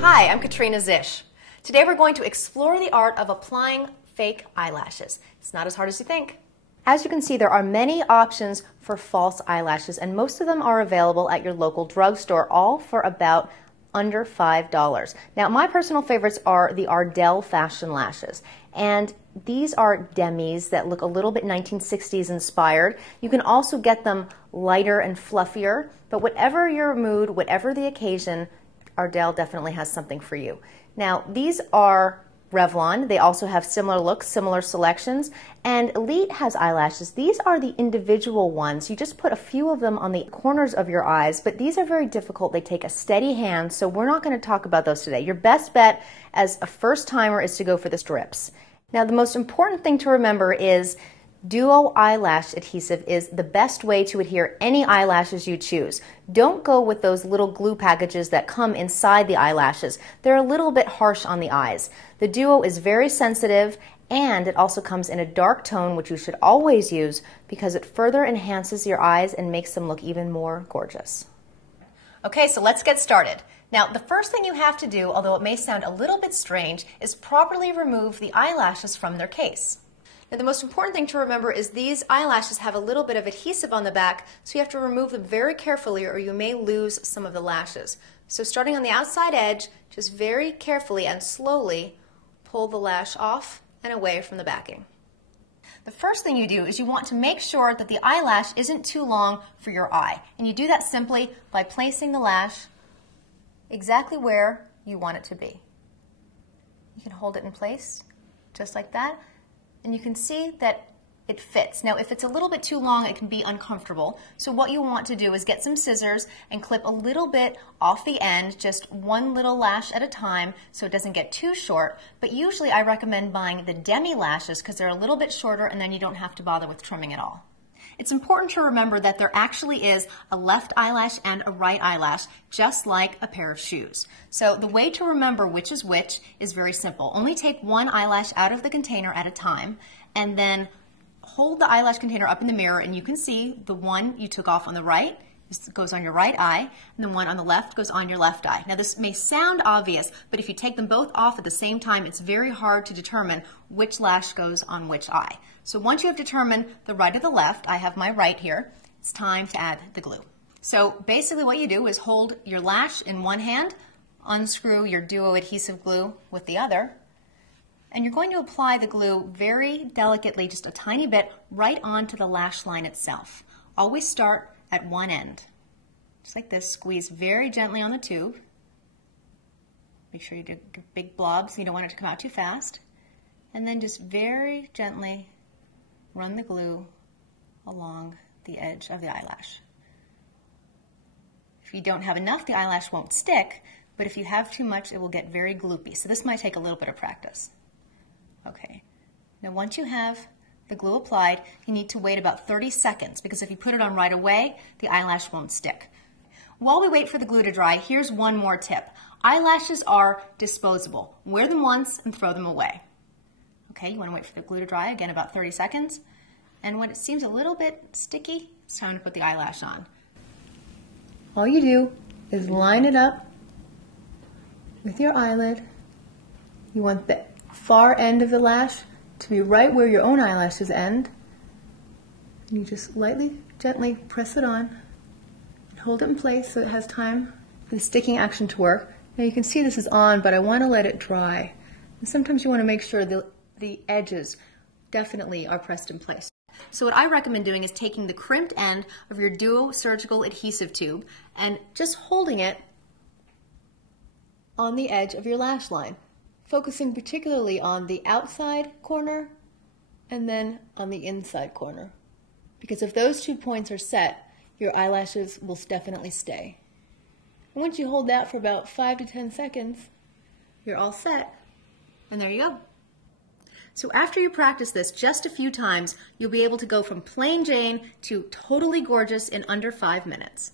Hi, I'm Katrina Szish. Today we're going to explore the art of applying fake eyelashes. It's not as hard as you think. As you can see, there are many options for false eyelashes, and most of them are available at your local drugstore, all for about under $5. Now, my personal favorites are the Ardell Fashion Lashes, and these are demis that look a little bit 1960s inspired. You can also get them lighter and fluffier, but whatever your mood, whatever the occasion, Ardell definitely has something for you. Now, these are Revlon. They also have similar looks, similar selections, and Elite has eyelashes. These are the individual ones. You just put a few of them on the corners of your eyes, but these are very difficult. They take a steady hand, so we're not going to talk about those today. Your best bet as a first-timer is to go for the strips. Now, the most important thing to remember is Duo eyelash adhesive is the best way to adhere any eyelashes you choose. Don't go with those little glue packages that come inside the eyelashes. They're a little bit harsh on the eyes. The Duo is very sensitive, and it also comes in a dark tone, which you should always use because it further enhances your eyes and makes them look even more gorgeous. Okay, so let's get started. Now, the first thing you have to do, although it may sound a little bit strange, is properly remove the eyelashes from their case. Now, the most important thing to remember is these eyelashes have a little bit of adhesive on the back, so you have to remove them very carefully or you may lose some of the lashes. So starting on the outside edge, just very carefully and slowly pull the lash off and away from the backing. The first thing you do is you want to make sure that the eyelash isn't too long for your eye. And you do that simply by placing the lash exactly where you want it to be. You can hold it in place just like that. And you can see that it fits. Now, if it's a little bit too long, it can be uncomfortable. So what you want to do is get some scissors and clip a little bit off the end, just one little lash at a time so it doesn't get too short. But usually I recommend buying the demi lashes because they're a little bit shorter and then you don't have to bother with trimming at all. It's important to remember that there actually is a left eyelash and a right eyelash, just like a pair of shoes. So the way to remember which is very simple. Only take one eyelash out of the container at a time, and then hold the eyelash container up in the mirror, and you can see the one you took off on the right goes on your right eye, and the one on the left goes on your left eye. Now, this may sound obvious, but if you take them both off at the same time, it's very hard to determine which lash goes on which eye. So once you have determined the right or the left, I have my right here, it's time to add the glue. So basically what you do is hold your lash in one hand, unscrew your Duo adhesive glue with the other, and you're going to apply the glue very delicately, just a tiny bit, right onto the lash line itself. Always start at one end. Just like this, squeeze very gently on the tube. Make sure you do big blobs, you don't want it to come out too fast. And then just very gently run the glue along the edge of the eyelash. If you don't have enough, the eyelash won't stick, but if you have too much, it will get very gloopy. So this might take a little bit of practice. Okay, now once you have the glue applied, you need to wait about 30 seconds because if you put it on right away, the eyelash won't stick. While we wait for the glue to dry, here's one more tip. Eyelashes are disposable. Wear them once and throw them away. Okay, you want to wait for the glue to dry, again about 30 seconds. And when it seems a little bit sticky, it's time to put the eyelash on. All you do is line it up with your eyelid. You want the far end of the lash to be right where your own eyelashes end. And you just lightly, gently press it on and hold it in place so it has time for the sticking action to work. Now you can see this is on, but I want to let it dry. And sometimes you want to make sure the edges definitely are pressed in place. So what I recommend doing is taking the crimped end of your Duo surgical adhesive tube and just holding it on the edge of your lash line, focusing particularly on the outside corner and then on the inside corner. Because if those 2 points are set, your eyelashes will definitely stay. And once you hold that for about 5 to 10 seconds, you're all set, and there you go. So after you practice this just a few times, you'll be able to go from plain Jane to totally gorgeous in under 5 minutes.